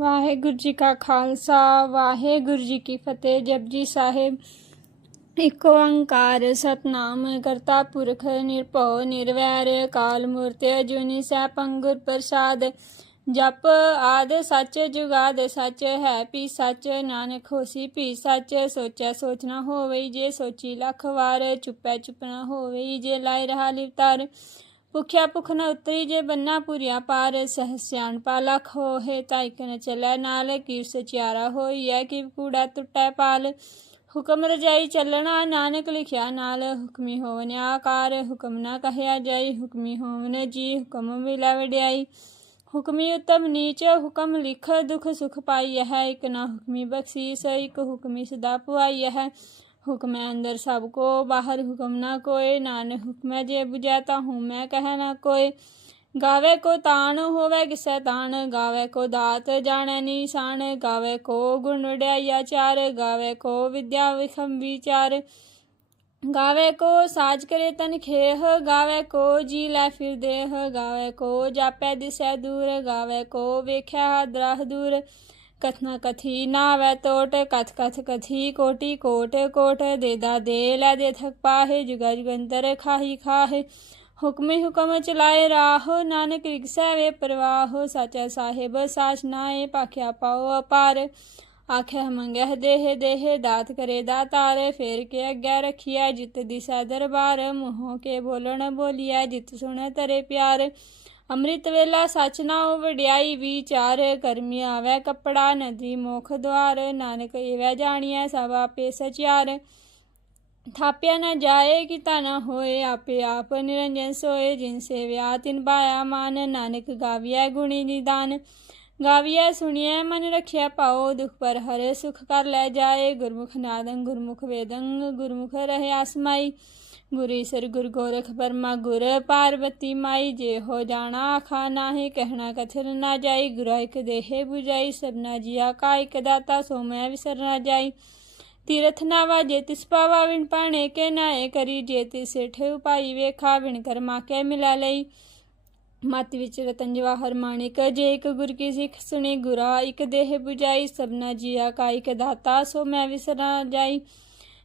ਵਾਹਿਗੁਰੂ ਜੀ ਕਾ ਖਾਲਸਾ, ਵਾਹਿਗੁਰੂ ਜੀ ਕੀ ਫਤਿਹ। ਜਪਜੀ ਸਾਹਿਬ, ਇਕ ਓੰਕਾਰ ਸਤਨਾਮ ਕਰਤਾ ਪੁਰਖ ਨਿਰਭਉ ਨਿਰਵੈਰ ਕਾਲ ਮੂਰਤ ਅਜੂਨੀ ਪੰਗੁਰ ਪ੍ਰਸਾਦ। ਜਪ ਆਦ ਸੱਚ ਜੁਗਾਦ ਸੱਚ ਹੈ ਪੀ ਸੱਚ, ਨਾਨਕ ਹੋਸੀ ਪੀ ਸੱਚ। ਸੋਚੈ ਸੋਚਣਾ ਹੋਵੇ ਜੇ ਸੋਚੀ ਲੱਖ ਵਾਰ, ਚੁੱਪੈ ਚੁੱਪ ਨਾ ਹੋਵੇ ਜੇ ਲਾਇ ਰਹਾ ਲਿਵਤਾਰ ਭੁਖਿਆ ਭੁਖ ਨ ਉਤਰੀ ਜੇ ਬੰਨਾ ਪੁਰੀਆ ਪਾਰ, ਸਹ ਸਿਆਣ ਪਾ ਲਖ ਹੋਏ ਤਾਇਕ ਨ ਚੱਲੈ ਨਾਲ ਕੀ ਸਚਿਆਰਾ ਹੋਈਐ ਕਿ ਕੂੜਾ ਟੁੱਟੈ ਪਾਲ। ਹੁਕਮ ਰਜਾਈ ਚੱਲਣਾ, ਨਾਨਕ ਲਿਖਿਆ ਨਾਲ, ਹੁਕਮੀ ਹੋਵਨ ਆਕਾਰ, ਹੁਕਮ ਨਾ ਕਹਿਆ ਜਾਈ, ਹੁਕਮੀ ਹੋਵਨ ਜੀ, ਹੁਕਮ ਮਿਲਾ ਵਡਿਆਈ। ਹੁਕਮੀ ਉਤਮ ਨੀਚ, ਹੁਕਮ ਲਿਖ, ਦੁਖ ਸੁਖ ਪਾਈ ਹੈ ਇਕ ਨਾ ਹੁਕਮੀ ਬਖਸ਼ੀਸ, ਇਕ ਹੁਕਮੀ ਸਦਾ ਪੁਆਈ ਹੈ ਹੁਕਮ ਹੈ ਅੰਦਰ ਸਭ ਕੋ, ਬਾਹਰ ਹੁਕਮ ਨਾ ਕੋਏ ਨਾਨਕ ਹੁਕਮ ਹੈ ਜੇ 부ਝੈ ਤਾ ਹੂੰ ਮੈਂ ਕਹਿ ਨਾ ਕੋਏ ਗਾਵੇ ਕੋ ਤਾਣ ਹੋਵੇ ਕਿਸੈ ਤਾਣ, ਗਾਵੇ ਕੋ ਦਾਤ ਜਾਣੈ ਨਿਸ਼ਾਨ, ਗਾਵੇ ਕੋ ਗੁਣ ਵਡਿਆਈਆ ਚਾਰ, ਗਾਵੇ ਕੋ ਵਿਦਿਆ ਵਿਖਮ ਵਿਚਾਰ। ਗਾਵੇ ਕੋ ਸਾਜ ਕਰੇ ਤਨ ਖੇਹ, ਗਾਵੇ ਕੋ ਜੀ ਲੈ ਫਿਰ ਦੇਹ, ਗਾਵੇ ਕੋ ਜਾਪੈ ਦਿਸੈ ਦੂਰ, ਗਾਵੇ ਕੋ ਵੇਖਿਆ ਦਰਹ ਦੂਰ। ਕਥਨਾ ਕਥੀ ਨਾਵੈ ਤੋਟ ਕਥ ਕਥ ਕਥੀ ਕੋਟੀ ਕੋਟ ਕੋਟ ਦੇਦਾ ਦੇ ਲੈ ਦੇ ਥਕ ਪਾਹੇ ਜੁਗਾ ਜੁਗੰਤਰ ਖਾਹੀ ਖਾਹੇ ਹੁਕਮੇ ਹੁਕਮ ਚਲਾਏ ਰਾਹ ਨਾਨਕ ਰਿਗਸੈ ਵੇ ਪ੍ਰਵਾਹ ਸਾਚਾ ਸਾਹਿਬ ਸਾਚ ਨਾਏ ਪਾਖਿਆ ਪਾਉ ਅਪਾਰ ਆਖੇ ਮੰਗਹਿ ਦੇਹ ਦੇਹ ਦਾਤ ਕਰੇ ਦਾਤਾਰ ਫੇਰ ਕੇ ਅੱਗੇ ਰਖਿਆ ਜਿਤ ਦਿਸਾ ਦਰਬਾਰ ਮੂੰਹੋਂ ਕੇ ਬੋਲਣ ਬੋਲਿਆ ਜਿਤ ਸੁਣੇ ਤਰੇ ਪਿਆਰ ਅੰਮ੍ਰਿਤ ਵੇਲਾ ਸਚ ਨਾਉ ਵਡਿਆਈ ਵਿਚਾਰ ਕਰਮੀ ਆਵੇ। ਕਪੜਾ ਨਦੀ ਮੋਖ ਦਵਾਰ ਨਾਨਕ ਏਵੈ ਜਾਣੀਐ ਸਭ ਆਪੇ ਸਚਿਆਰ। ਥਾਪਿਆ ਨਾ ਜਾਏ ਕਿ ਨਾ ਹੋਏ, ਆਪੇ ਆਪ ਨਿਰੰਜਨ ਸੋਏ। ਜਿਨ ਸੇਵਿਆ, ਤਿਨ ਬਾਇਆ ਮਾਨ, ਨਾਨਕ ਗਾਵੀਐ ਗੁਣੀ ਨਿਦਾਨ। ਗਾਵੀਐ ਸੁਣੀਐ, ਮਨ ਰਖਿਆ ਪਾਓ ਦੁਖ ਪਰ ਹਰੇ ਸੁਖ ਕਰ ਲੈ ਜਾਏ। ਗੁਰਮੁਖ ਨਾਦੰ, ਗੁਰਮੁਖ ਵੇਦੰ, ਗੁਰਮੁਖ ਰਹਿ ਆਸਮਾਈ। ਗੁਰੀ ਸਰ ਗੁਰ ਗੋਰਖ ਪਰਮਾ ਗੁਰ ਪਾਰਵਤੀ ਮਾਈ, ਜੇ ਹੋ ਜਾਣਾ ਆਖਾ ਨਾਹੀ, ਕਹਿਣਾ ਕਥਰ ਨਾ ਜਾਈ, ਗੁਰਾ ਇਕ ਦੇਹੇ 부ਜਾਈ ਸਭਨਾ ਜੀਆ ਕਾ ਇਕ ਦਾਤਾ, ਸੋ ਮੈਂ ਵਿਸਰ ਜਾਈ। ਤੀਰਥ ਨਾਵਾ, ਜੇ ਤਿਸ ਪਾਵਾ ਵਿਣ ਪਾਣੇ, ਕੇ ਨਾਏ ਕਰੀ, ਜੇ ਤਿਸ ਠੇ ਉਪਾਈ ਵੇਖਾ, ਵਿਣ ਕਰਮਾ ਕੇ ਮਿਲਾ ਲਈ। ਮਤ ਵਿੱਚ ਰਤਨ ਜਵਾਹਰ ਮਾਣਿਕ ਜੇ ਇੱਕ ਗੁਰ ਕੀ ਸਿੱਖ ਸੁਣੀ, ਗੁਰਾ ਇਕ ਦੇਹ 부ਜਾਈ ਸਭਨਾ ਜੀਆ ਕਾ ਇਕ ਦਾਤਾ, ਸੋ ਮੈਂ ਵਿਸਰਨਾ ਜਾਈ।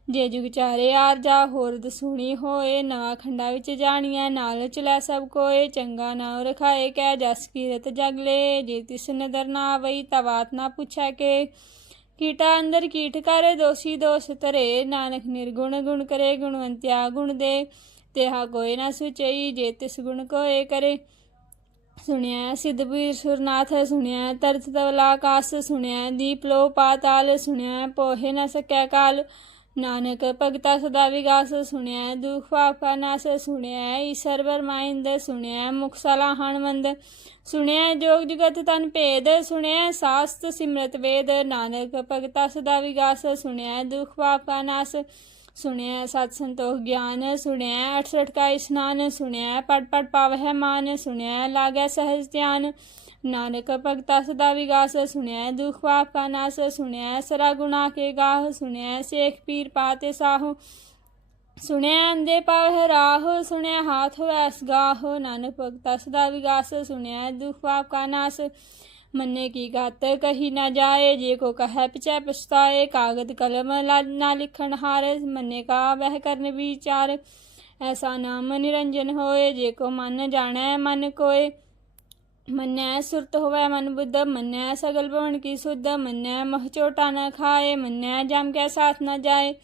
ਜੇ ਜੁਗ ਚਾਰੇ ਆਰ ਜਾ ਹੋਰ ਦਸੂਣੀ ਹੋਏ, ਨਵਾਂ ਖੰਡਾ ਵਿੱਚ ਜਾਣੀਆਂ ਨਾਲ ਚਲੈ ਸਭ ਕੋਏ, ਚੰਗਾ ਨਾਉ ਰਖਾਏ, ਕਹਿ ਜਸ ਕੀਰਤ ਜਗਲੇ ਜੇ ਤਿਸ ਨਦਰ ਨਾ ਆਵਈ ਤਵਾਤ ਨਾ ਪੁੱਛੈ ਕੇ। ਕੀਟਾ ਅੰਦਰ ਕੀਟ ਕਰੇ, ਦੋਸੀ ਦੋਸ ਤਰੇ ਨਾਨਕ ਨਿਰਗੁਣ ਗੁਣ ਕਰੇ, ਗੁਣਵੰਤਿਆ ਗੁਣ ਦੇ। ਤੇਹਾ ਕੋਈ ਨਾ ਸੁਚਈ, ਜੇ ਤਿਸ ਗੁਣ ਕੋਏ ਕਰੇ। ਸੁਣਿਆ ਸਿੱਧਬੀਰ ਸੁਰਨਾਥ ਸੁਣਿਆ ਤਰਤ ਤਵਲਾ ਆਕਾਸ ਸੁਣਿਆ ਦੀਪ ਲੋ ਪਾਤਾਲ ਸੁਣਿਆ ਪੋਹੇ ਨਾ ਸਕਿਆ ਕਾਲ। ਨਾਨਕ ਭਗਤਾ ਸਦਾ ਵਿਗਾਸ ਸੁਣਿਆ ਦੁਖ ਪਾਪਾ ਨਾਸ ਸੁਣਿਆ ਈਸ਼ਰ ਬਰਮਾਇੰਦ ਸੁਣਿਆ ਮੁਖ ਸਲਾਹਣ ਮੰਦ ਸੁਣਿਆ ਜੋਗ ਜਗਤ ਤਨ ਭੇਦ ਸੁਣਿਆ ਸਾਸਤ ਸਿਮਰਤ ਵੇਦ ਨਾਨਕ ਭਗਤਾ ਸਦਾ ਵਿਗਾਸ ਸੁਣਿਆ ਦੁਖ ਪਾਪਾ ਨਾਸ ਸੁਣਿਆ ਸਤ ਸੰਤੋਖ ਗਿਆਨ ਸੁਣਿਆ 68 ਕਾ ਇਸ਼ਨਾਨ ਸੁਣਿਆ ਪਟ ਪੜ ਪਾਵਹਿ ਮਾਨ ਸੁਣਿਆ ਲਾਗੈ ਸਹਿਜ ਧਿਆਨ ਨਾਨਕ ਭਗਤਾ ਸਦਾ ਵਿਗਾਸ ਸੁਣਿਆ, ਦੁਖ ਪਾਪ ਕਾ ਨਾਸ ਸੁਣਿਆ, ਸਰਾ ਗੁਨਾ ਕੇ ਗਾਹ ਸੁਣਿਆ, ਸੇਖ ਪੀਰ ਪਾਤੇ ਸਾਹੋ ਸੁਣਿਆ ਅੰਦੇ ਪਾਵਹਿ ਰਾਹ ਸੁਣਿਆ, ਹਾਥ ਵੈਸ ਗਾਹ। ਨਾਨਕ ਭਗਤਾ ਸਦਾ ਵਿਗਾਸ ਸੁਣਿਆ, ਦੁਖ ਪਾਪ ਕਾ ਨਾਸ ਮੰਨੇ ਕੀ ਗਤ, ਕਹੀ ਨਾ ਜਾਏ, ਜੇ ਕੋ ਕਹੈ ਪਿਛੈ ਪਛਤਾਏ, ਕਾਗਦ ਕਲਮ ਨਾ ਲਿਖਣ ਹਾਰ, ਮੰਨੇ ਕਾ ਵਹਿ ਕਰਨ ਵਿਚਾਰ। ਐਸਾ ਨਾਮ ਨਿਰੰਜਨ ਹੋਏ, ਜੇ ਕੋ ਮਨ ਜਾਣੈ, ਮਨ ਕੋਏ ਮੰਨੈ ਸੁਰਤ ਹੋਵੇ ਮਨ ਬੁੱਧ, ਮੰਨੈ ਸਗਲ ਭਵਨ ਕੀ ਸੁਧ, ਮੰਨੈ ਮਹ ਚੋਟਾ ਨ ਖਾਏ, ਮੰਨੈ ਜਮ ਕੇ ਸਾਥ ਨ ਜਾਏ।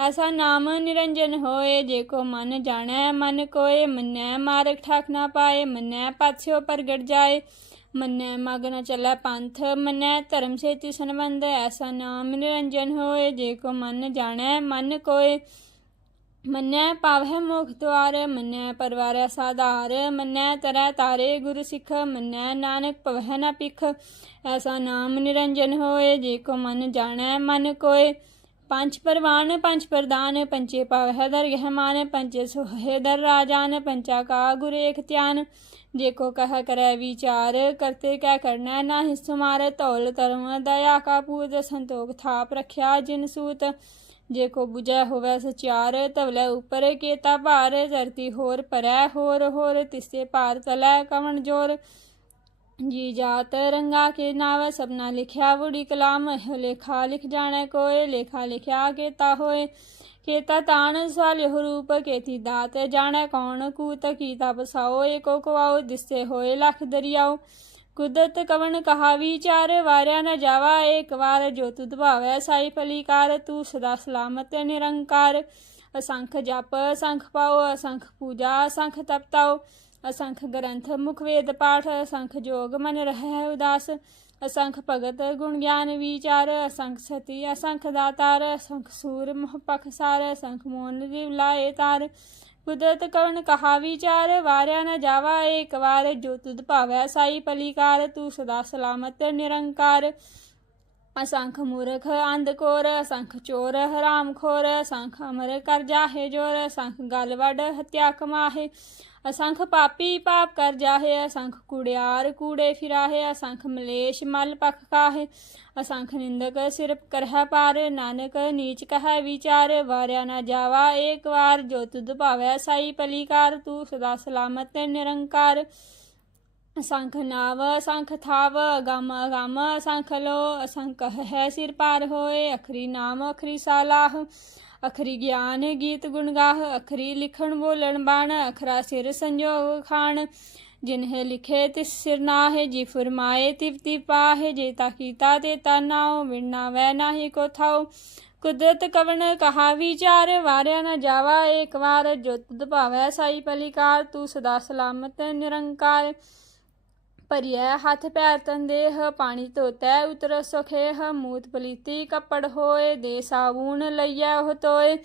ਐਸਾ ਨਾਮ ਨਿਰੰਜਨ ਹੋਏ, ਜੇ ਕੋ ਮਨ ਜਾਣੈ, ਮਨ ਕੋਏ, ਮੰਨੈ ਮਾਰਗ ਠਾਕ ਨਾ ਪਾਏ, ਮੰਨੈ ਪਾਛਿਓ ਪ੍ਰਗਟ ਜਾਏ। ਮੰਨੈ ਮਗ ਨ ਚੱਲੈ ਪੰਥ, ਮੰਨੈ ਧਰਮ ਸੇਤੀ ਸੰਬੰਧ ਐਸਾ ਨਾਮ ਨਿਰੰਜਨ ਹੋਏ, ਜੇ ਕੋ ਮਨ ਜਾਣੈ, ਮਨ ਕੋਏ। ਮੰਨੈ ਪਾਵਹਿ ਮੁਖ ਦੁਆਰ, ਮੰਨੈ ਪਰਵਾਰੈ ਸਾਧਾਰ, ਮੰਨੈ ਤਰੈ ਤਾਰੇ ਗੁਰ ਸਿੱਖ, ਮੰਨੈ ਨਾਨਕ ਪਵਹਿ ਨ ਪਿਖ ਐਸਾ ਨਾਮ ਨਿਰੰਜਨ ਹੋਏ, ਜੇ ਕੋ ਮਨ ਜਾਣੈ, ਮਨ ਕੋਏ। ਪੰਜ ਪਰਵਾਨ, ਪੰਜ ਪ੍ਰਦਾਨ ਪੰਚੇ ਪਾਵਹਿ ਦਰ ਗਹਿਮਾਨ ਪੰਚੇ ਸੋਹੇ ਦਰ ਰਾਜਾਨ, ਪੰਚਾ ਕਾ ਗੁਰ ਏਕ ਧਿਆਨ। ਜੇ ਕੋ ਕਹ ਕਰੈ ਵਿਚਾਰ, ਕਰਤੇ ਕੈ ਕਰਨਾ ਨਾਹਿ ਸੁਮਾਰ। ਧੌਲ ਧਰਮ, ਦਇਆ ਕਾ ਪੂਜ, ਸੰਤੋਖ ਥਾਪ ਰਖਿਆ ਜਿਨ ਸੂਤ। ਜੇ ਕੋ 부ਜੈ ਹੋਵੇ ਸਚਿਆਰ ਤਵਲੇ ਉਪਰ ਕੇਤਾ ਭਾਰ, ਧਰਤੀ ਹੋਰ ਪਰੈ ਹੋਰ ਹੋਰ ਤਿਸੇ ਭਾਰ ਤਲੈ ਕਵਣ ਜੋਰ। ਜੀ ਜਾਤ ਰੰਗਾ ਕੇ ਨਾਵ ਸਪਨਾ ਲਿਖਿਆ ਵੁੜੀ ਕਲਾਮ ਇਹੋ ਲੇਖਾ ਲਿਖ ਜਾਣੈ ਕੋਏ ਲੇਖਾ ਲਿਖਿਆ ਕੇਤਾ ਹੋਏ ਕੀਤਾ ਤਾਣ ਸਵਾਲਿਹੁ ਰੂਪ, ਕੇਤੀ ਦਾਤ ਜਾਣੈ ਕੌਣ, ਕੂਤ ਕੀਤਾ ਬਸਾਓ ਏਕੋ ਕਵਾਓ, ਦਿਸੇ ਹੋਏ ਲਖ ਦਰਿਆਓ। ਕੁਦਰਤ ਕਵਣ ਕਹਾ ਵਿਚਾਰ, ਵਾਰਿਆ ਨਾ ਜਾਵਾ ਏਕ ਵਾਰ, ਜੋ ਤੁਧ ਭਾਵੈ ਸਾਈ ਫਲੀਕਾਰ, ਤੂੰ ਸਦਾ ਸਲਾਮਤ ਨਿਰੰਕਾਰ। ਅਸੰਖ ਜਪ, ਅਸੰਖ ਪਾਓ ਅਸੰਖ ਪੂਜਾ, ਅਸੰਖ ਤਪਤਾਓ ਅਸੰਖ ਗ੍ਰੰਥ, ਮੁਖ ਵੇਦ ਪਾਠ, ਅਸੰਖ ਜੋਗ ਮਨ ਰਹਿ ਉਦਾਸ। ਅਸੰਖ ਭਗਤ ਗੁਣ ਗਿਆਨ ਵਿਚਾਰ, ਅਸੰਖ ਸਤੀ, ਅਸੰਖ ਦਾਤਾਰ। ਅਸੰਖ ਸੂਰ ਮੋਹ ਪਖਸਾਰ ਅਸੰਖ ਮੋਨ ਦਿਵ ਲਾਏ ਤਾਰ। ਕੁਦਰਤ ਕਵਣ ਕਹਾ ਵਿਚਾਰ, ਵਾਰਿਆ ਨਾ ਜਾਵਾ ਏਕ ਵਾਰ, ਜੋ ਤੁਧ ਭਾਵੈ ਸਾਈ ਪਲੀਕਾਰ ਤੂੰ ਸਦਾ ਸਲਾਮਤ ਨਿਰੰਕਾਰ। ਅਸੰਖ ਮੂਰਖ ਅੰਧਕੋਰ ਅਸੰਖ ਚੋਰ ਹਰਾਮ ਖੋਰ, ਅਸੰਖ ਅਮਰ ਕਰ ਜਾਹੇ ਜੋਰ, ਅਸੰਖ ਗਲ ਹਤਿਆ ਕਮਾਹੇ। ਅਸੰਖ ਪਾਪੀ ਪਾਪ ਕਰ ਜਾਹੇ, ਅਸੰਖ ਕੁੜਿਆਰ ਕੂੜੇ ਫਿਰਾਹੇ, ਅਸੰਖ ਮਲੇਸ਼ ਮਲ ਪਖ ਕਾਹੇ। ਅਸੰਖ ਨਿੰਦਕ ਸਿਰ ਕਰਹਿ ਪਾਰ, ਨਾਨਕ ਨੀਚ ਕਹੈ ਵਿਚਾਰ, ਵਾਰਿਆ ਨਾ ਜਾਵਾ ਏਕ ਵਾਰ, ਜੋ ਤੁਧ ਭਾਵੈ ਸਾਈ ਪਲੀਕਾਰ, ਤੂੰ ਸਦਾ ਸਲਾਮਤ ਨਿਰੰਕਾਰ। ਅਸੰਖ ਨਾਵ, ਅਸੰਖ ਥਾਵ ਗਮ ਅਗਮ, ਅਸੰਖ ਲੋ, ਅਸੰਖ ਹੈ ਸਿਰ ਪਾਰ ਹੋਏ, ਅਖਰੀ ਨਾਮ, ਅਖਰੀ ਸਾਲਾਹ। ਅਖਰੀ ਗਿਆਨ ਗੀਤ ਗੁਣ ਗਾਹ ਅਖਰੀ ਲਿਖਣ ਬੋਲਣ ਬਾਣ, ਅਖਰਾ ਸਿਰ ਸੰਜੋਗ ਖਾਣ। ਜਿਨਹਿ ਲਿਖੇ ਤਿਸ ਸਿਰ ਨਾਹਿ, ਜੀ ਫਰਮਾਏ ਤਿਵ ਤਿ ਪਾਹੇ। ਜੇ ਤਾ ਕੀਤਾ ਤੇ ਤਾ ਨਾਉ ਵਿਣਾ ਵੈ ਨਾਹੀ ਕੋ ਥਾਉ। ਕੁਦਰਤ ਕਵਣ ਕਹਾ ਵਿਚਾਰ, ਵਾਰਿਆ ਨਾ ਜਾਵਾ ਏਕ ਵਾਰ। ਜੋ ਤੁਧ ਭਾਵੈ ਸਾਈ ਪਲਿਕਾਰ ਤੂੰ ਸਦਾ ਸਲਾਮਤ ਨਿਰੰਕਾਰ। ਭਰਿਐ ਹੱਥ ਪੈਰ ਤਨ ਦੇਹ ਪਾਣੀ ਧੋਤੈ ਉਤਰ ਸੁਖੇਹ, ਮੂਤ ਪਲੀਤੀ ਕੱਪੜ ਹੋਏ, ਦੇ ਸਾਬੂਨ ਲਈਐ ਉਹ ਤੋਏ।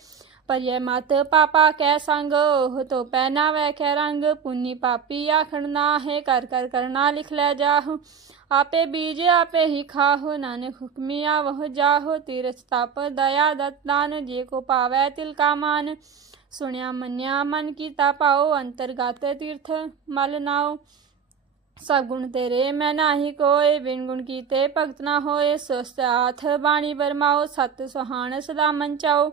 ਭਰੀਐ ਮਤ ਪਾਪਾ ਕੈ ਸੰਗ, ਉਹ ਤੋ ਪਹਿਨਾ ਵੈ ਕੈ ਰੰਗ। ਪੁੰਨੀ ਪਾਪੀ ਆਖਣ ਨਾ ਕਰ ਕਰ ਕਰਨਾ ਲਿਖ ਲੈ ਜਾਹੁ। ਆਪੇ ਬੀਜ ਆਪੇ ਹੀ ਖਾਹੁ, ਨਾਨਕ ਹੁਕਮੀ ਆਵਹੁ ਜਾਹੁ। ਤੀਰਥ ਤਪ ਦਇਆ ਦਤਾਨ ਜੇ ਕੋ ਪਾਵੈ ਤਿਲ ਕਾ ਮਾਨ। ਸੁਣਿਆ ਮੰਨਿਆ ਮਨ ਕੀਤਾ ਪਾਓ ਅੰਤਰਗਤ ਤੀਰਥ ਮਲ ਨਾਓ ਸਭ ਗੁਣ ਤੇਰੇ, ਮੈਂ ਨਾਹੀ ਕੋਏ, ਬਿਨ ਗੁਣ ਕੀਤੇ ਭਗਤ ਨਾ ਹੋਏ, ਸੁਸਤ ਆਥ ਬਾਣੀ ਬਰਮਾਓ ਸਤ ਸੁਹਾਣ ਸਦਾ ਮਨ ਚਾਓ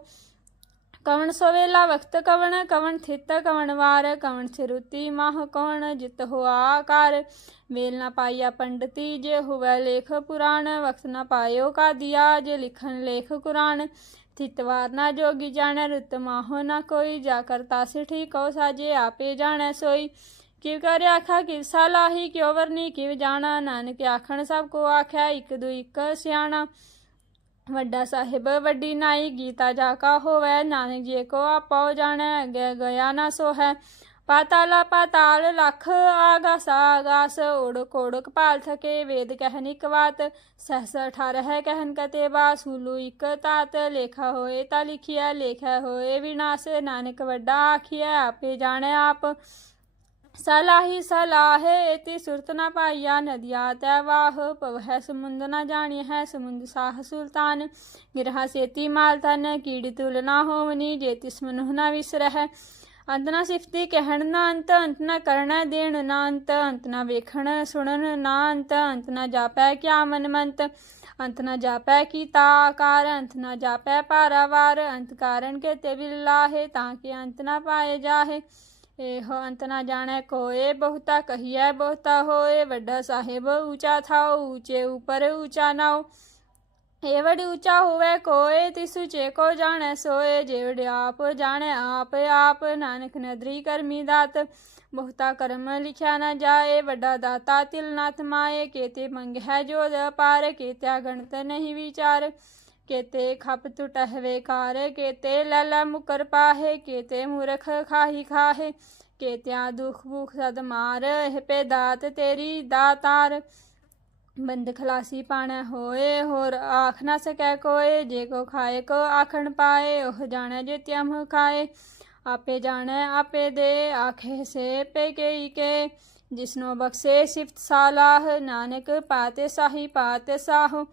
ਕਵਣ ਸਵੇਲਾ ਵਖਤ ਕਵਣ ਕਵਣ ਥਿਤ ਕਵਣ ਵਾਰ, ਕਵਣ ਸਿਰੁਤੀ ਮਾਹ ਕਵਣ ਜਿਤ ਹੋਆ ਆਕਾਰ। ਵੇਲ ਨਾ ਪਾਈਆ ਪੰਡਤੀ, ਜੇ ਹੁਵੈ ਲੇਖ ਪੁਰਾਣ, ਵਖਤ ਨਾ ਪਾਇਓ ਕਾਦੀਆ ਜੇ ਲਿਖਣ ਲੇਖ ਕੁਰਾਨ। ਥਿਤਵਾਰ ਨਾ ਜੋਗੀ ਜਾਣੈ, ਰੁਤ ਮਾਹੋ ਨਾ ਕੋਈ, ਜਾ ਕਰਤਾ ਸਿਠੀ ਕਉ ਸਾਜੇ, ਆਪੇ ਜਾਣੈ ਸੋਈ। ਕਿਵ ਕਰ ਆਖਾ, ਕਿਵ ਸਲਾਹੀ ਕਿਉ ਵਰਨੀ, ਕਿਵ ਜਾਣਾ ਨਾਨਕ ਆਖਣ, ਸਭ ਕੋ ਆਖਿਆ ਇੱਕ ਦੂ ਇਕ ਸਿਆਣਾ। ਵੱਡਾ ਸਾਹਿਬ ਵੱਡੀ ਨਾਈ, ਗੀਤਾ ਜਾ ਕਾ ਹੋਵੈ, ਨਾਨਕ ਜੀ ਕੋ ਆਪੋ ਜਾਣੈ, ਅਗੇ ਗਿਆ ਨਾ ਸੋ ਹੈ ਪਾਤਾਲਾ ਪਾਤਾਲ ਲਖ ਆਗਾਸ ਆਗਾਸ ਉੜ ਕੋੜ ਕਪਾਲ ਥਕੇ, ਵੇਦ ਕਹਿਨ ਇਕ ਵਾਤ, ਸਹਸ 18 ਹੈ ਕਹਿਨ ਕਤੇ ਬਾਸੂਲੂ ਇਕ ਤਾਤ, ਲੇਖਾ ਹੋਏ ਤਾ ਲਿਖਿਆ ਲੇਖਾ ਹੋਏ ਵਿਨਾਸ਼, ਨਾਨਕ ਵੱਡਾ ਆਖਿਆ ਆਪੇ ਜਾਣੈ ਆਪ। ਸਲਾਹੀ ਸਲਾਹੇ ਤੀ ਸੁਰਤ ਨਾ ਪਾਈਆ, ਨਦੀਆ ਤੈ ਵਾਹ ਪਵਹਿ ਸਮੁੰਦ ਨਾ ਜਾਣੀ ਹੈ ਸਮੁੰਦ ਸਾਹ ਸੁਲਤਾਨ। ਗਿਰਹਾ ਸੇਤੀ ਮਾਲ ਤਨ ਕੀੜੀ ਤੁਲ ਨਾ ਹੋਵਨੀ, ਜੇ ਤਿਸ ਮਨੁ ਨ ਵਿਸਰਹਿ। ਅੰਤ ਨਾ ਸਿਫਤੀ ਕਹਿਣ ਨਾ ਅੰਤ ਅੰਤ ਨਾ ਕਰਣਾ ਦੇਣ ਨਾ ਅੰਤ ਅੰਤ ਨਾ ਵੇਖਣ ਸੁਣਨ ਨਾ ਅੰਤ ਅੰਤ ਨਾ ਜਾਪੈ ਕਿਆ ਮਨ ਮੰਤ ਅੰਤ ਨਾ ਜਾਪੈ ਕੀਤਾ ਆਕਾਰ, ਅੰਤ ਨਾ ਜਾਪੈ ਪਾਰਾਵਾਰ ਅੰਤ ਕਾਰਨ ਕੇ ਤੇ ਬਿਲਾਹੇ ਤਾਂ ਕਿ ਅੰਤ ਨਾ ਪਾਏ ਜਾਹੇ। ਇਹੋ ਅੰਤ ਨਾ ਜਾਣੈ ਕੋਏ, ਬਹੁਤਾ ਕਹੀਐ, ਬਹੁਤਾ ਹੋਏ, ਵੱਡਾ ਸਾਹਿਬ ਊਚਾ ਥਾਉ ਊਚੇ ਉਪਰ ਊਚਾ ਨਾਉ। ਇਹ ਊਚਾ ਹੋਵੇ ਕੋਏ, ਤਿਸ ਉਚੇ ਕੋ ਜਾਣੈ ਸੋਏ ਜੇਵੜ ਆਪ ਜਾਣੈ ਆਪ ਆਪ, ਨਾਨਕ ਨਦਰੀ ਕਰਮੀ ਦਾਤ। ਬਹੁਤਾ ਕਰਮ ਲਿਖਿਆ ਨਾ ਜਾਏ, ਵੱਡਾ ਦਾਤਾ ਤਿਲ ਨਾਥ ਮਾਏ, ਕੇਤੇ ਮੰਗਹਿ ਜੋਦ ਪਾਰ ਕੇਤਿਆ ਗਣਤ ਨਹੀਂ ਵਿਚਾਰ। ਕੇਤੇ ਖਪ ਟੁਟਹਿ ਕਾਰ ਕੇਤੇ ਲਲ ਮੁਕਰ ਪਾਹੇ, ਕੇਤੇ ਮੂਰਖ ਖਾਹੀ ਖਾਹੇ, ਕੇਤਿਆ ਦੁਖ ਭੁਖ ਸਦ ਮਾਰ, ਇਹ ਪੇ ਦਾਤ ਤੇਰੀ। ਦਾਤਾਰ ਬੰਦ ਖਲਾਸੀ ਪਾਣਾ ਹੋਏ, ਹੋਰ ਆਖ ਨਾ ਸਕੈ ਕੋਏ, ਜੇ ਕੋ ਖਾਏ ਕੋ ਆਖਣ ਪਾਏ, ਉਹ ਜਾਣੈ ਜੇ ਤਿਅਮ ਖਾਏ। ਆਪੇ ਜਾਣੈ, ਆਪੇ ਦੇ, ਆਖੇ ਸੇ ਪੇ ਕੇਈ ਕੇ। ਜਿਸਨੋ ਬਖਸ਼ੇ ਸਿਫਤ ਸਾਲਾਹ, ਨਾਨਕ ਪਾਤੇ ਸਾਹੀ ਪਾਤੇ ਸਾਹੋ।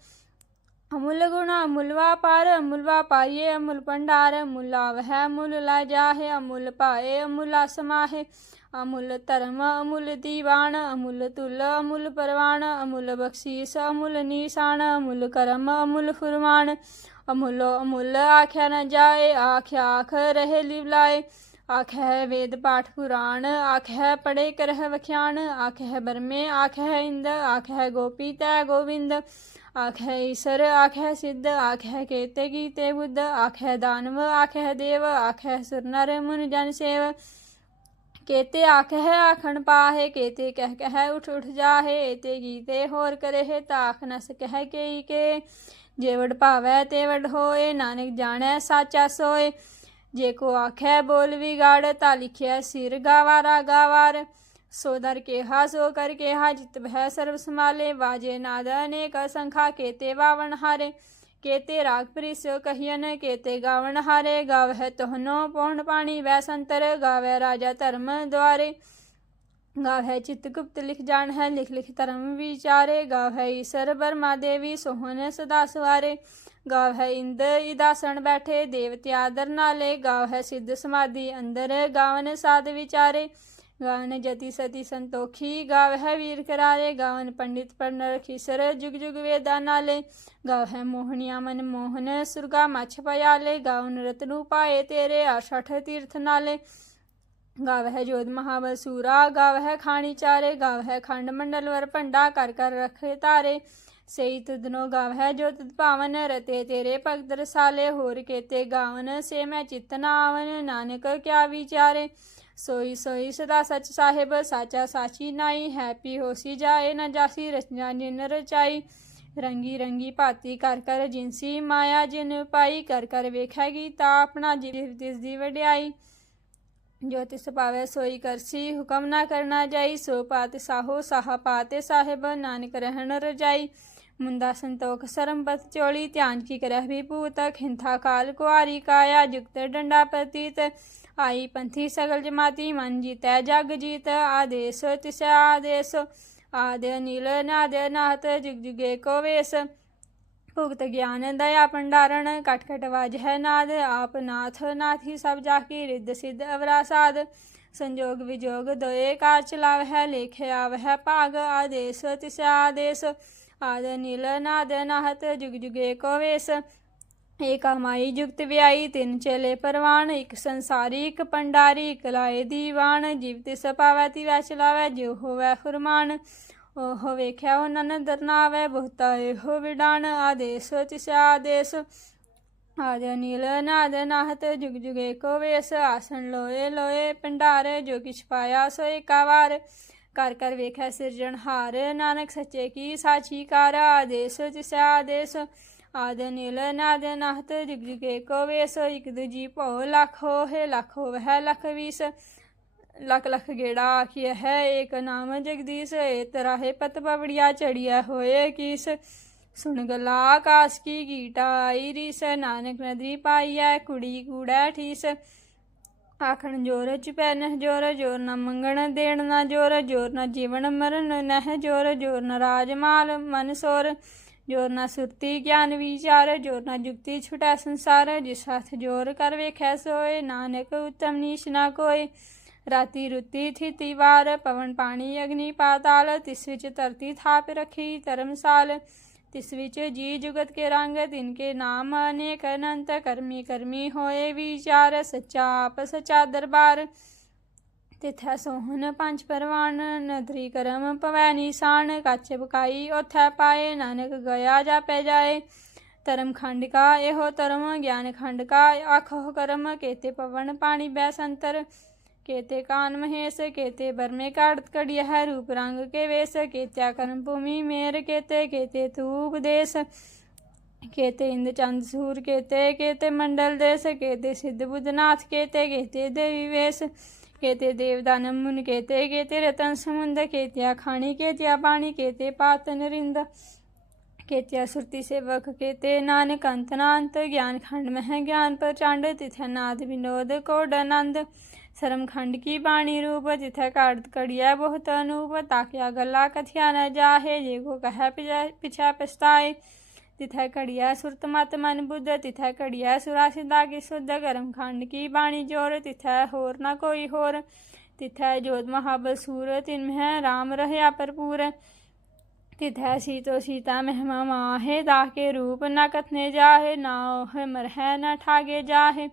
ਅਮੁੱਲ ਗੁਣ ਅਮੁੱਲ ਵਾਪਾਰ, ਅਮੁੱਲ ਵਾਪਾਰੀਏ, ਅਮੁੱਲ ਭੰਡਾਰ, ਅਮੁੱਲ ਆਵਹਿ, ਅਮੁੱਲ ਲੈ ਜਾਹੇ, ਅਮੁੱਲ ਭਾਏ, ਅਮੁੱਲ ਅਸਮਾਹੇ। ਅਮੁੱਲ ਧਰਮ, ਅਮੁੱਲ ਦੀਵਾਨ, ਅਮੁੱਲ ਤੁਲ, ਅਮੁੱਲ ਪਰਵਾਨ, ਅਮੁੱਲ ਬਖਸ਼ੀਸ, ਅਮੁੱਲ ਨੀਸਾਨ, ਅਮੁੱਲ ਕਰਮ, ਅਮੁੱਲ ਫੁਰਮਾਨ। ਅਮੁੱਲ ਅਮੁੱਲ ਆਖਿਆ ਨਾ ਜਾਏ, ਆਖਿਆ ਆਖ ਰਹੇ ਲਿਵਲਾਏ ਆਖੈ ਵੇਦ ਪਾਠ ਪੁਰਾਣ ਆਖੈ ਪੜੇ ਕਰਹਿ ਵਖਿਆਣ। ਆਖੈ ਬਰਮੇ ਆਖੈ ਇੰਦ ਆਖੈ ਗੋਪੀ ਤੈ ਗੋਵਿੰਦ। ਆਖੈ ਈਸਰ, ਆਖੈ ਸਿੱਧ, ਆਖੈ ਕੇਤੇ ਕੀਤੇ ਬੁੱਧ, ਆਖੈ ਦਾਨਵ, ਆਖੈ ਦੇਵ, ਆਖੈ ਸੁਰਨਰ, ਮੁਨ ਜਨ ਸੇਵ। ਕੇਤੇ ਆਖਹਿ, ਆਖਣ ਪਾਹੇ, ਕੇਤੇ ਕਹਿ ਕਹਿ ਉਠ ਉਠ ਜਾਹੇ ਤੇ ਗੀਤੇ ਹੋਰ ਕਰਹਿ, ਤਾਖ ਨ ਸਕਹਿ ਕੇਈ ਕੇ। ਜੇਵੜ ਭਾਵੈ, ਤੇਵੜ ਹੋਏ, ਨਾਨਕ ਜਾਣੈ, ਸਾਚਾ ਸੋਏ। ਜੇ ਕੋ ਆਖੈ, ਬੋਲ ਵਿਗਾੜ, ਤਾ ਲਿਖਿਆ ਸਿਰ ਗਾਵਾਰਾ ਗਾਵਾਰ ਸੋ ਦਰ ਕੇਹਾ, ਸੋ ਕਰ ਕੇਹਾ, ਜਿਤ ਭੈ ਸਰਬ ਸਮਾਲੇ ਵਾਜੇ ਨਾਦ ਅਨੇਕ ਸੰਖਾ ਕੇਤੇ ਵਾਵਣ ਹਾਰੇ। ਕੇਤੇ ਰਾਗ ਪ੍ਰੀਸੋ ਕਹੀਨ ਕੇਤੇ ਗਾਵਣ ਹਾਰੇ। ਗਾਵਹਿ ਤੋਹਨੋ ਪੌਣ ਪਾਣੀ ਵੈ ਸੰਤਰ ਗਾਵੈ ਰਾਜਾ ਧਰਮ ਦੁਆਰੇ। ਗਾਵੈ ਚਿਤ ਗੁਪਤ ਲਿਖ ਜਾਣ ਹੈ ਲਿਖ ਲਿਖ ਧਰਮ ਵਿਚਾਰੇ। ਗਾਵੈ ਈਸਰ ਬਰਮਾ ਦੇਵੀ, ਸੋਹਣ ਸਦਾ ਸਵਾਰੇ। ਗਾਵੈ ਇੰਦ ਇਦਾਸਣ ਬੈਠੇ, ਦੇਵਤੇ ਆਦਰ ਨਾਲੇ। ਗਾਵੈ ਸਿੱਧ ਸਮਾਧੀ ਅੰਦਰ ਗਾਵਨ ਸਾਧ ਵਿਚਾਰੇ ਗਾਵਨ ਜਤੀ ਸਤੀ ਸੰਤੋਖੀ, ਗਾਵਹਿ ਵੀਰ ਕਰਾਰੇ, ਗਾਵਨ ਪੰਡਿਤ ਪੜਨ ਰਖੀਸਰ ਜੁਗ ਜੁਗ ਵੇਦਾ ਨਾਲੇ। ਗਾਵਹਿ ਮੋਹਣੀਆ ਮਨ ਮੋਹਨ, ਸੁਰਗਾ ਮਛ ਪਿਆਲੇ ਗਾਵਨ ਰਤਨੂ ਪਾਏ ਤੇਰੇ ਆਸ਼ਠ ਤੀਰਥ ਨਾਲੇ। ਗਾਵਹਿ ਜੋਧ ਮਹਾਬਸੂਰਾ ਗਾਵਹਿ ਖਾਣੀ ਚਾਰੇ, ਗਾਵਹਿ ਖੰਡ ਮੰਡਲ ਵਰ ਭੰਡਾ, ਕਰ ਕਰ ਰਖੇ ਤਾਰੇ। ਸਈ ਤੁਧਨੋ ਗਾਵਹਿ ਜੋ ਤੁਧ ਭਾਵਨ ਰਤੇ ਤੇਰੇ ਭਗਤ ਰਸਾਲੇ। ਹੋਰ ਕੇਤੇ ਗਾਵਨ, ਸੇ ਮੈਂ ਚਿਤ ਨਾਨਕ ਕਿਆ ਵਿਚਾਰੇ। ਸੋਈ ਸੋਈ ਸਦਾ ਸਚ ਸਾਹਿਬ, ਸਾਚਾ ਸਾਚੀ ਨਾਈ ਹੈਪੀ ਹੋਸੀ ਜਾਏ ਨਾ ਜਾਸੀ, ਰਚਨਾ ਜਿਨ ਰਚਾਈ। ਰੰਗੀ ਰੰਗੀ ਭਾਤੀ ਕਰ ਕਰ ਜਿਨਸੀ ਮਾਇਆ ਜਿਨ ਪਾਈ, ਕਰ ਕਰ ਵੇਖੈਗੀ ਤਾਂ ਆਪਣਾ ਜਿਵ ਤਿਸ ਦੀ ਵਡਿਆਈ। ਜੋ ਤਿਸ ਪਾਵੇ ਸੋਈ ਕਰਸੀ, ਹੁਕਮ ਨਾ ਕਰਨਾ ਜਾਈ। ਸੋ ਪਾਤ ਸਾਹੋ, ਸਾਹ ਪਾਤੇ ਸਾਹਿਬ, ਨਾਨਕ ਰਹਿਣ ਰਜਾਈ। ਮੁੰਦਾ ਸੰਤੋਖ ਸਰੰਬਤ ਚੋਲੀ, ਧਿਆਨ ਕੀ ਕਰਹਿ ਵੀ ਭੂਤ, ਖਿੰਥਾ ਕਾਲ ਕੁਆਰੀ ਕਾਇਆ, ਜੁਗਤ ਡੰਡਾ ਪਤੀਤ। ਆਈ ਪੰਥੀ ਸਗਲ ਜਮਾਤੀ ਮਨ ਜੀਤੈ, ਜਗ ਜੀਤ, ਆਦੇਸ ਤਿਸ ਆਦੇਸ। ਆਦ ਨੀਲ ਨਾਦ ਨਾਹਤ ਜੁਗ ਜੁਗੇ ਕੋ ਵੇਸ। ਭੁਗਤ ਗਿਆਨ, ਦਇਆ ਭੰਡਾਰਨ ਕਟ ਕਟ ਵਾਜ ਹੈ ਨਾਦ। ਆਪ ਨਾਥ, ਨਾਥੀ ਸਭ ਜਾ ਕੀ ਰਿੱਧ ਸਿੱਧ ਅਵਰਾ ਸਾਧ। ਸੰਜੋਗ ਵਿਜੋਗ ਦੋਏ ਕਾਰ ਚਲਾਵ ਹੈ, ਲੇਖ ਆਵ ਹੈ ਭਾਗ। ਆਦੇਸ ਤਿਸ ਆਦੇਸ। ਆਦ ਨੀਲ ਨਾਦ ਨਾਹਤ ਜੁਗ ਜੁਗੇ ਕੋ ਵੇਸ। ਏਕਾ ਮਾਈ ਜੁਗਤ ਵਿਆਈ ਤਿੰਨ ਚੇਲੇ ਪਰਵਾਨ, ਇੱਕ ਸੰਸਾਰੀ, ਇੱਕ ਪੰਡਾਰੀ, ਇੱਕ ਲਾਏ ਦੀਵਾਨ, ਜੀਵ ਤਿਸ ਪਾਵੈ, ਤਿਵੈ ਚਲਾਵੈ ਜੋ ਹੋਵੈ ਫੁਰਮਾਨ। ਉਹ ਵੇਖਿਆ ਉਹਨਾਂ ਨੇ ਦਰਨਾਵੇ, ਬਹੁਤਾ ਇਹੋ ਵਿਡਾਨ, ਆਦੇਸ ਤਿਸ ਆਦੇਸ। ਆਦ ਨੀਲ ਨਾਦ ਨਾਹਤ, ਜੁਗ ਜੁਗੇ ਕੋ ਵੇਸ, ਆਸਣ ਲੋਏ ਲੋਏ ਪੰਡਾਰ ਜੋ ਕਿਛ ਪਾਇਆ ਸੋ ਏਕਾ ਵਾਰ ਕਰ ਕਰ ਵੇਖਿਆ ਸਿਰਜਣਹਾਰ, ਨਾਨਕ ਸੱਚੇ ਕੀ ਸਾਚੀ ਕਾਰ, ਆਦੇਸ ਤਿਸ ਆਦੇਸ। ਆਦਿ ਨੀਲ ਨਾਦ ਨਾਹਤ ਜੁਗ ਜੁਗੇ ਕੋ ਵੇਸ, ਇਕ ਦੂਜੀ ਭਉ ਲੱਖ ਹੋਏ ਲੱਖ ਹੋਵੈ ਲੱਖ ਵੀਸ। ਲਖ ਲਖ ਗੇੜਾ ਆਖਿਆ ਹੈ ਏਕ ਨਾਮ ਜਗਦੀਸ਼ ਏ ਤਰਾਹੇ ਪਤ ਪਵੜਿਆ ਚੜਿਆ ਹੋਏ ਕਿਸ। ਸੁਣ ਗਲਾ ਆਕਾਸ਼ ਕੀ ਗੀਟਾ ਆਈ ਰੀਸ, ਨਾਨਕ ਨਦਰੀ ਪਾਈਐ ਕੁੜੀ ਕੂੜਾ ਠੀਸ। ਆਖਣ ਜੋਰ ਚੁਪੈ ਨਹ ਜੋਰ ਜੋਰ ਨਾ ਮੰਗਣ ਦੇਣ ਨਾ ਜੋਰ ਜੋਰ ਨਾ ਜੀਵਨ ਮਰਨ ਨਹਿ ਜੋਰ ਜੋਰ ਨਾ ਰਾਜ ਮਾਲ ਮਨ ਸੋਰ। ਜੋਰ ਨਾ ਸੁਰਤੀ ਗਿਆਨ ਵਿਚਾਰ ਜੋਰ ਨਾ ਜੁਗਤੀ ਛੁਟੈ ਸੰਸਾਰ, ਜਿਸ ਹੱਥ ਜੋਰ ਕਰ ਵੇਖੈ ਸੋਏ, ਨਾਨਕ ਉਤਮ ਨੀਸ਼ ਨਾ ਕੋਏ। ਰਾਤੀ ਰੁੱਤੀ ਥਿਤੀ ਵਾਰ, ਪਵਨ ਪਾਣੀ ਅਗਨੀ ਪਾਤਾਲ, ਤਿਸ ਵਿੱਚ ਧਰਤੀ ਥਾਪ ਰਖੀ ਧਰਮਸਾਲ। ਤਿਸ ਵਿੱਚ ਜੀ ਜੁਗਤ ਕੇ ਰੰਗ, ਤਿਨ ਕੇ ਨਾਮ ਅਨੇਕ ਅਨੰਤ, ਕਰਮੀ ਕਰਮੀ ਹੋਏ ਵਿਚਾਰ, ਸੱਚਾ ਆਪ ਸੱਚਾ ਦਰਬਾਰ। ਤਿਥੈ ਸੋਹਨ ਪੰਜ ਪਰਵਾਨ ਨਦਰੀ ਕਰਮ ਪਵੈ ਨਿਸ਼ਾਨ ਕੱਚ ਬਕਾਈ ਉਥੈ ਪਾਏ ਨਾਨਕ ਗਿਆ ਜਾਪੈ ਜਾਏ ਧਰਮ ਖੰਡ ਕਾ ਇਹੋ ਧਰਮ ਗਿਆਨ ਖੰਡ ਕਾ ਆਖੋ ਕਰਮ ਕੇਤੇ ਪਵਨ ਪਾਣੀ ਬੈ ਸੰਤਰ केते कान महेश केते बरमे काट कड़िया है रूप रंग के वेश केत्या कर्म भूमि मेर केते केते तू उपदेश केते इंद चंद सूर केते केते मंडल देश केते सिद्ध बुद्धनाथ केते केते देवी वेश केते देवदानम मुन केते केते रतन समुंद केत्या खानी केत्या पानी केते पातन रिंद केत्या सुरति सेवक केते नानक अंत नांत ज्ञान खंड मह ज्ञान प्रचंड तिथै नाद विनोद कोड आनंद ਸ਼ਰਮ ਖੰਡ ਕੀ ਬਾਣੀ ਰੂਪ ਜਿਥੈ ਕਾੜਤ ਕੜਿਆ ਬਹੁਤ ਅਨੂਪ ਤਾਕਿਆ ਗੱਲਾ ਕਥਿਆ ਨ ਜਾਹੇ ਜੇ ਕੋ ਕਹੈ ਪਿਛਾ ਪਛਤਾਏ ਤਿਥੈ ਕੜਿਆ ਸੁਰਤ ਮਤ ਮਨ ਬੁੱਧ, ਤਿਥੈ ਕੜਿਆ ਸੁਰਾ ਸਿਧਾ ਕੀ ਸੁਧ, ਗਰਮ ਖੰਡ ਕੀ ਬਾਣੀ ਜੋਰ, ਤਿਥੈ ਹੋਰ ਨ ਕੋਈ ਹੋਰ। ਤਿਥੈ ਜੋਤ ਮਹਾਬਸੂਰ ਤਿਨ ਮਹਿ ਰਾਮ ਰਹਿਆ ਭਰਪੂਰ। ਤਿਥੈ ਸੀਤੋ ਸੀਤਾ ਮਹਿਮਾ ਮਾਹੇ ਦਾਕੇ ਰੂਪ ਨ ਕਥਨੇ ਜਾਹੇ ਨਾ ਹੈ ਮਰਹਿ ਨ ਠਾਗੇ ਜਾਹੇ।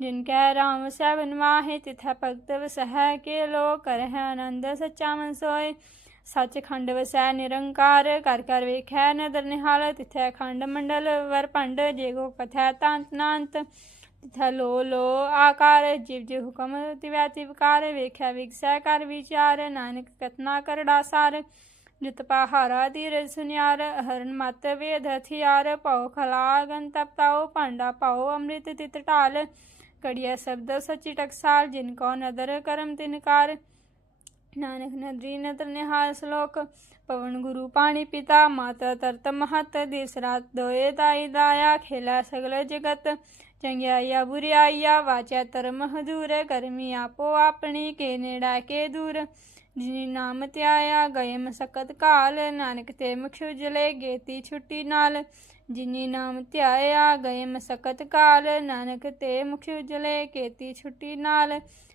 ਜਿਨ ਕੈ ਰਾਮ ਸੈਵਨ ਮਾਹੇ, ਤਿਥੈ ਭਗਤ ਵਸਹਿ ਕੇ ਲੋ ਕਰਹਿ ਆਨੰਦ ਸੱਚਾ ਮਨ ਸੱਚਖੰਡ ਵਸੈ ਨਿਰੰਕਾਰ ਕਰ ਕਰ ਵੇਖੈ ਨਦਰ ਨਿਹਾਲ, ਤਿਥੈ ਖੰਡ ਮੰਡਲ ਵਰ ਭੰਡ, ਜੇ ਕੋ ਕਥੈ ਤਾਂਤ ਨਾਂਤ ਤਿਥੈ ਲੋ ਲੋ ਆਕਾਰ, ਜਿਵ ਜਿਵ ਹੁਕਮ ਤਿਵੈ ਤਿਵਕਾਰ ਵੇਖੈ ਵਿਗਸੈ ਕਰ ਵਿਚਾਰ, ਨਾਨਕ ਕਤਨਾ ਕਰੜਾ ਸਾਰ। ਜਿਤ ਪਹਾਰਾ ਧੀਰਜ ਸੁਨਿਆਰ, ਹਰਨ ਮਤ ਵੇਦ ਹਥਿਆਰ ਪਉ ਖਲਾਗਨ ਤਪ ਤਾਉ, ਭਾਂਡਾ ਪਾਉ ਅੰਮ੍ਰਿਤ ਤਿਤ ਢਾਲ। ਕੜੀਆ ਸ਼ਬਦ ਸਚੀ ਟਕਸਾਲ, ਜਿਨ ਕੋ ਨਦਰ ਕਰਮ ਤਿਨਕਾਰ ਨਾਨਕ ਨਦਰੀ ਨਦਰ ਨਿਹਾਲ ਸ਼ਲੋਕ, ਪਵਨ ਗੁਰੂ ਪਾਣੀ ਪਿਤਾ, ਮਾਤਾ ਤਰਤ ਮਹਤ ਦਿਸ ਰਾਤ ਦੋਏ ਤਾਈ ਦਾਇਆ, ਖੇਲਾ ਸਗਲ ਜਗਤ ਚੰਗਿਆਈਆ ਬੁਰਿਆਈਆ ਵਾਚਾ ਧਰਮ ਹਜੂਰ, ਕਰਮੀ ਆਪੋ ਆਪਣੀ, ਕੇ ਨੇੜਾ ਕੇ ਦੂਰ। ਜਿਨੀ ਨਾਮ ਧਿਆਇਆ ਗਏ ਮਸਕਤ ਕਾਲ, ਨਾਨਕ ਤੇ ਮੁਖ ਉਜਲੇ, ਗੇਤੀ ਛੁੱਟੀ ਨਾਲ। ਜਿਨੀ ਨਾਮ ਧਿਆਇਆ ਗਏ ਮਸਕਤ ਕਾਲ, ਨਾਨਕ ਤੇ ਮੁਖ ਉਜਲੇ ਕੇਤੀ ਛੁੱਟੀ ਨਾਲ।